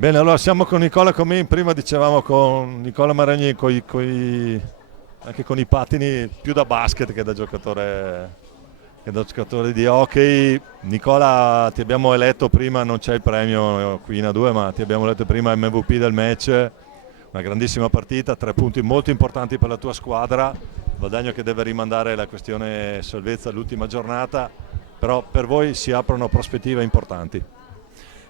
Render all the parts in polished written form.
Bene, allora siamo con Nicola Comin, prima dicevamo con Nicola Maragni anche con i pattini più da basket che da giocatore di hockey. Nicola, ti abbiamo eletto prima, non c'è il premio qui in A2, ma ti abbiamo eletto prima MVP del match, una grandissima partita, 3 punti molto importanti per la tua squadra, Valdagno che deve rimandare la questione salvezza all'ultima giornata, però per voi si aprono prospettive importanti.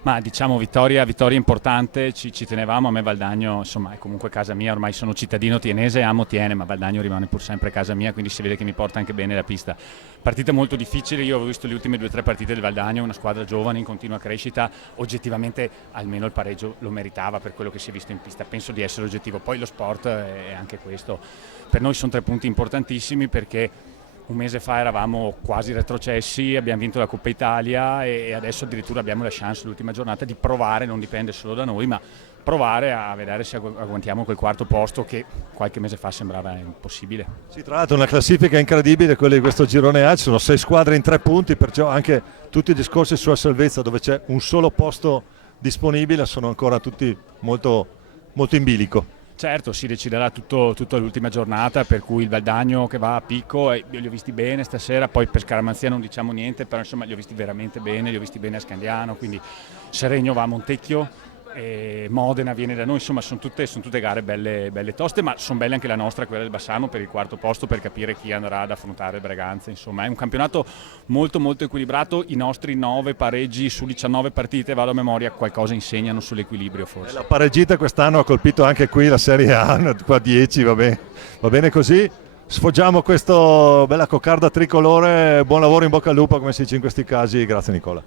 Ma diciamo vittoria importante, ci tenevamo, a me Valdagno insomma è comunque casa mia, ormai sono cittadino tienese, amo Tiene, ma Valdagno rimane pur sempre casa mia, quindi si vede che mi porta anche bene la pista. Partita molto difficile, io ho visto le ultime 2 o 3 partite del Valdagno, una squadra giovane in continua crescita, oggettivamente almeno il pareggio lo meritava per quello che si è visto in pista, penso di essere oggettivo, poi lo sport è anche questo. Per noi sono 3 punti importantissimi perché un mese fa eravamo quasi retrocessi, abbiamo vinto la Coppa Italia e adesso addirittura abbiamo la chance l'ultima giornata di provare, non dipende solo da noi, ma provare a vedere se agguantiamo quel 4º posto che qualche mese fa sembrava impossibile. Sì, tra l'altro una classifica incredibile quella di questo girone A, ci sono 6 squadre in 3 punti, perciò anche tutti i discorsi sulla salvezza dove c'è un solo posto disponibile sono ancora tutti molto, molto in bilico. Certo, si deciderà tutto all'ultima giornata, per cui il Valdagno che va a picco, io li ho visti bene stasera, poi per Scaramanzia non diciamo niente, però insomma li ho visti veramente bene, li ho visti bene a Scandiano, quindi Seregno va a Montecchio, e Modena viene da noi, insomma sono tutte gare belle toste, ma sono belle anche la nostra, quella del Bassano per il 4º posto, per capire chi andrà ad affrontare il Breganza, insomma è un campionato molto equilibrato, i nostri 9 pareggi su 19 partite, vado a memoria, qualcosa insegnano sull'equilibrio forse. La pareggita quest'anno ha colpito anche qui la Serie A, qua 10, va bene così. Sfoggiamo questa bella coccarda tricolore, buon lavoro, in bocca al lupo come si dice in questi casi, grazie Nicola.